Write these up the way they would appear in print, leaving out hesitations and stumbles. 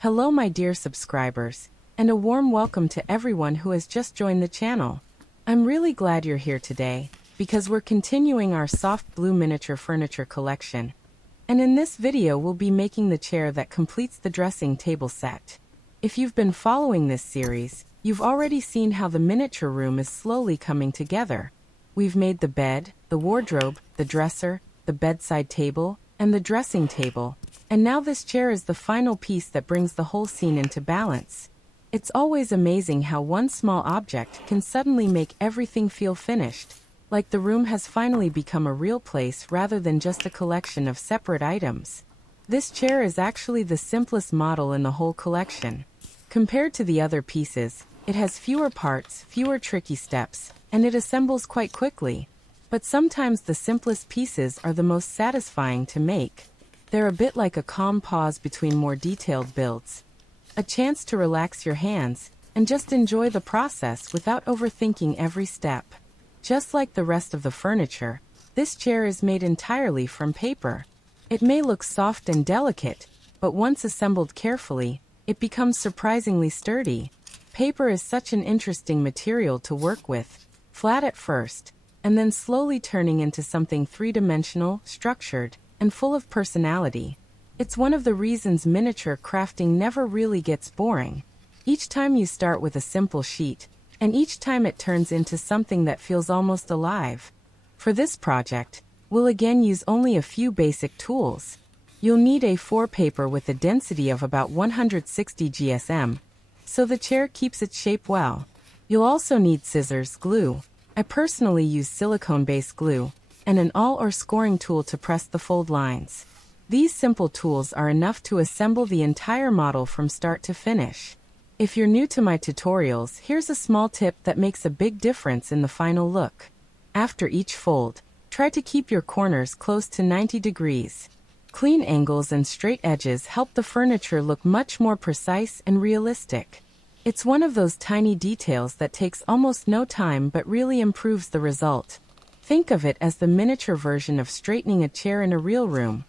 Hello my dear subscribers, and a warm welcome to everyone who has just joined the channel. I'm really glad you're here today, because we're continuing our soft blue miniature furniture collection. And in this video we'll be making the chair that completes the dressing table set. If you've been following this series, you've already seen how the miniature room is slowly coming together. We've made the bed, the wardrobe, the dresser, the bedside table, and the dressing table. And now this chair is the final piece that brings the whole scene into balance. It's always amazing how one small object can suddenly make everything feel finished, like the room has finally become a real place rather than just a collection of separate items. This chair is actually the simplest model in the whole collection. Compared to the other pieces, it has fewer parts, fewer tricky steps, and it assembles quite quickly. But sometimes the simplest pieces are the most satisfying to make. They're a bit like a calm pause between more detailed builds. A chance to relax your hands and just enjoy the process without overthinking every step. Just like the rest of the furniture, this chair is made entirely from paper. It may look soft and delicate, but once assembled carefully, it becomes surprisingly sturdy. Paper is such an interesting material to work with, flat at first, and then slowly turning into something three-dimensional, structured, and full of personality. It's one of the reasons miniature crafting never really gets boring. Each time you start with a simple sheet, and each time it turns into something that feels almost alive. For this project, we'll again use only a few basic tools. You'll need A4 paper with a density of about 160 GSM, so the chair keeps its shape well. You'll also need scissors, glue. I personally use silicone-based glue, and an awl or scoring tool to press the fold lines. These simple tools are enough to assemble the entire model from start to finish. If you're new to my tutorials, here's a small tip that makes a big difference in the final look. After each fold, try to keep your corners close to 90 degrees. Clean angles and straight edges help the furniture look much more precise and realistic. It's one of those tiny details that takes almost no time but really improves the result. Think of it as the miniature version of straightening a chair in a real room.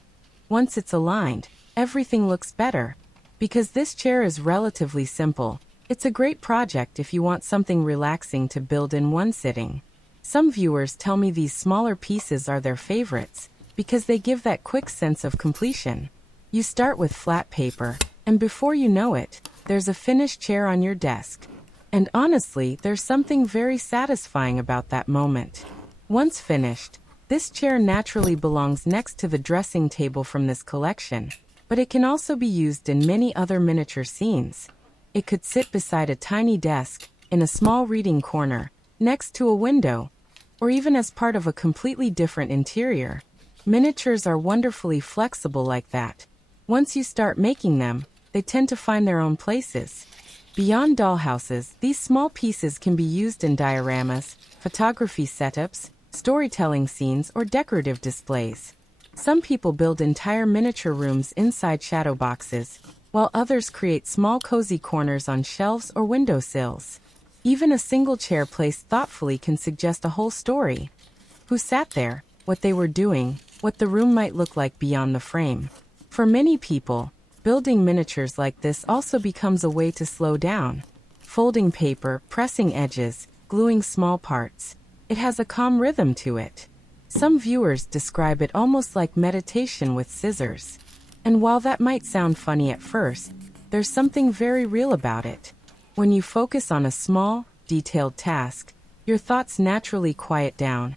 Once it's aligned, everything looks better. Because this chair is relatively simple, it's a great project if you want something relaxing to build in one sitting. Some viewers tell me these smaller pieces are their favorites, because they give that quick sense of completion. You start with flat paper, and before you know it, there's a finished chair on your desk. And honestly, there's something very satisfying about that moment. Once finished, this chair naturally belongs next to the dressing table from this collection, but it can also be used in many other miniature scenes. It could sit beside a tiny desk, in a small reading corner, next to a window, or even as part of a completely different interior. Miniatures are wonderfully flexible like that. Once you start making them, they tend to find their own places. Beyond dollhouses, these small pieces can be used in dioramas, photography setups, storytelling scenes, or decorative displays. Some people build entire miniature rooms inside shadow boxes, while others create small cozy corners on shelves or windowsills. Even a single chair placed thoughtfully can suggest a whole story. Who sat there, what they were doing, what the room might look like beyond the frame. For many people, building miniatures like this also becomes a way to slow down. Folding paper, pressing edges, gluing small parts. It has a calm rhythm to it. Some viewers describe it almost like meditation with scissors. And while that might sound funny at first, there's something very real about it. When you focus on a small, detailed task, your thoughts naturally quiet down,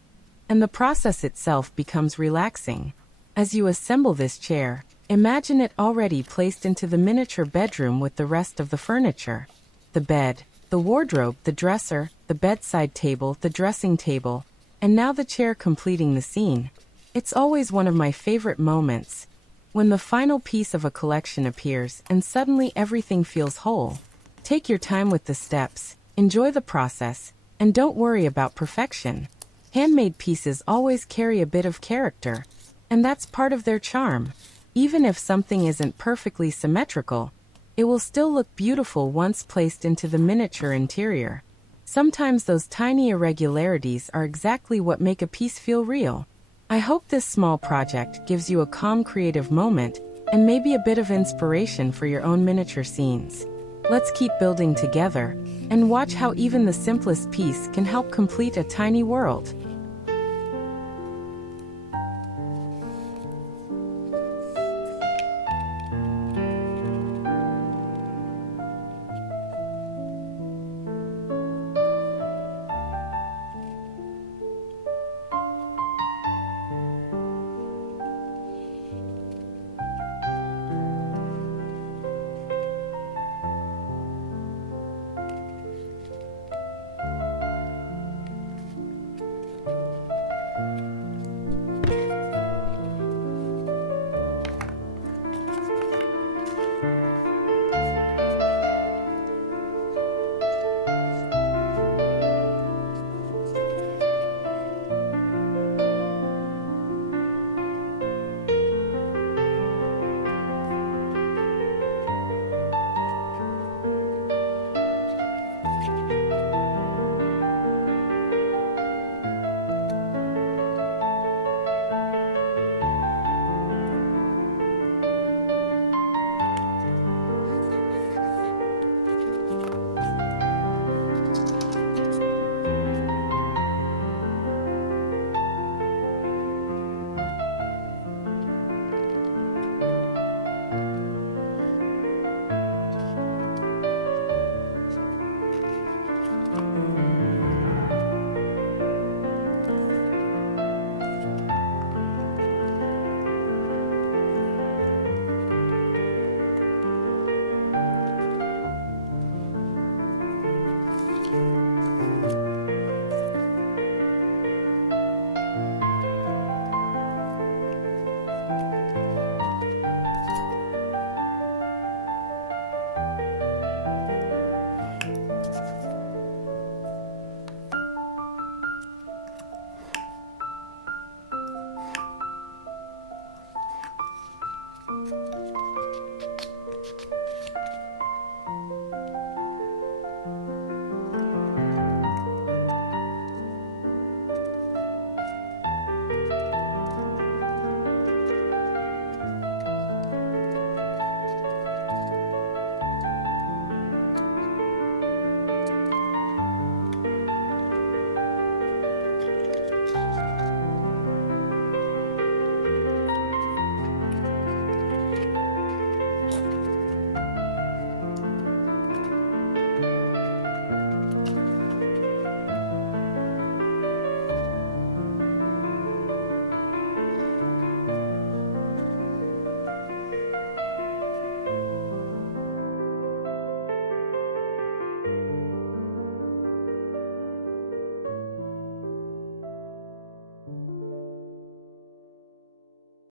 and the process itself becomes relaxing. As you assemble this chair, imagine it already placed into the miniature bedroom with the rest of the furniture. The bed, the wardrobe, the dresser, the bedside table, the dressing table, and now the chair completing the scene. It's always one of my favorite moments, when the final piece of a collection appears and suddenly everything feels whole. Take your time with the steps, enjoy the process, and don't worry about perfection. Handmade pieces always carry a bit of character, and that's part of their charm. Even if something isn't perfectly symmetrical, it will still look beautiful once placed into the miniature interior. Sometimes those tiny irregularities are exactly what make a piece feel real. I hope this small project gives you a calm creative moment and maybe a bit of inspiration for your own miniature scenes. Let's keep building together and watch how even the simplest piece can help complete a tiny world.